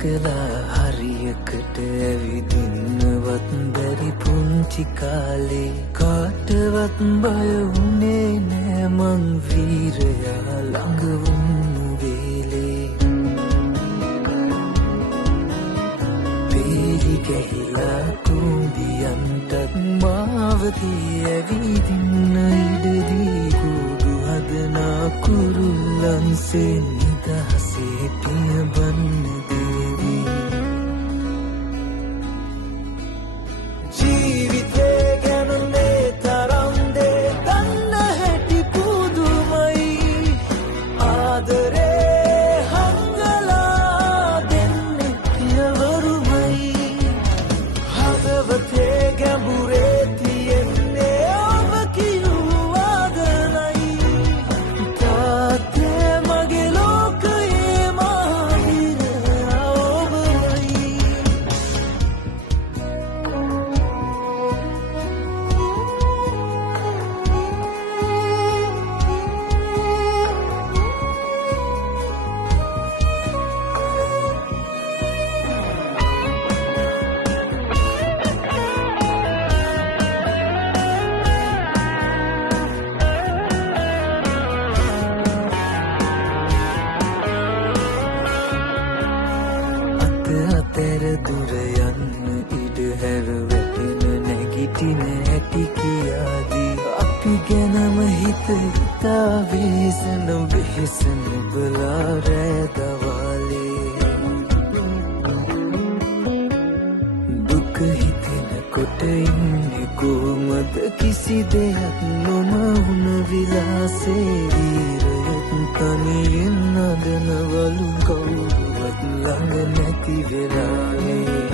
කලා හරියකට ඇවිදින්නවත් බැරි පුංචි කාලේ කාටවත් බය වුණේ නෑ මං වීරයා ළඟ වුණු වේලේ පේලි ගැහිලා කුඹියන්ටත් මාවතී ඇවිදින්න ඉඩදී කුඩු හදනා කුරුල්ලන්සේ නිදහසේ පියබන්න දේවී ජීවිතේ ගැන මේ තරම් දේ දන්න හැටි පුදුමයි ආදරේ හංගලා දෙන්නේ පියවරුමයි හදවතේ ගැඹුරේ තියෙන්නේ ඔබ කියූ ආදරයි තාත්තේ මගේ ලෝකයේ මහවීරයා ඔබයි අතර දුර යන්න ඉඩ හැර වැටෙන නැගිටින ඇති කියාදී අපි ගැනම හිත හිතා වෙහෙසන වෙහෙසන බලා රෑ දවාලේ දුක හිතෙනකොට ඉන්නේ කොහමද කිසි දෙයක් නොමවුන විලාසේ වීරයත් තනියෙන් නගනවලු කවුරුවත් ළඟ නැති වෙලාවේ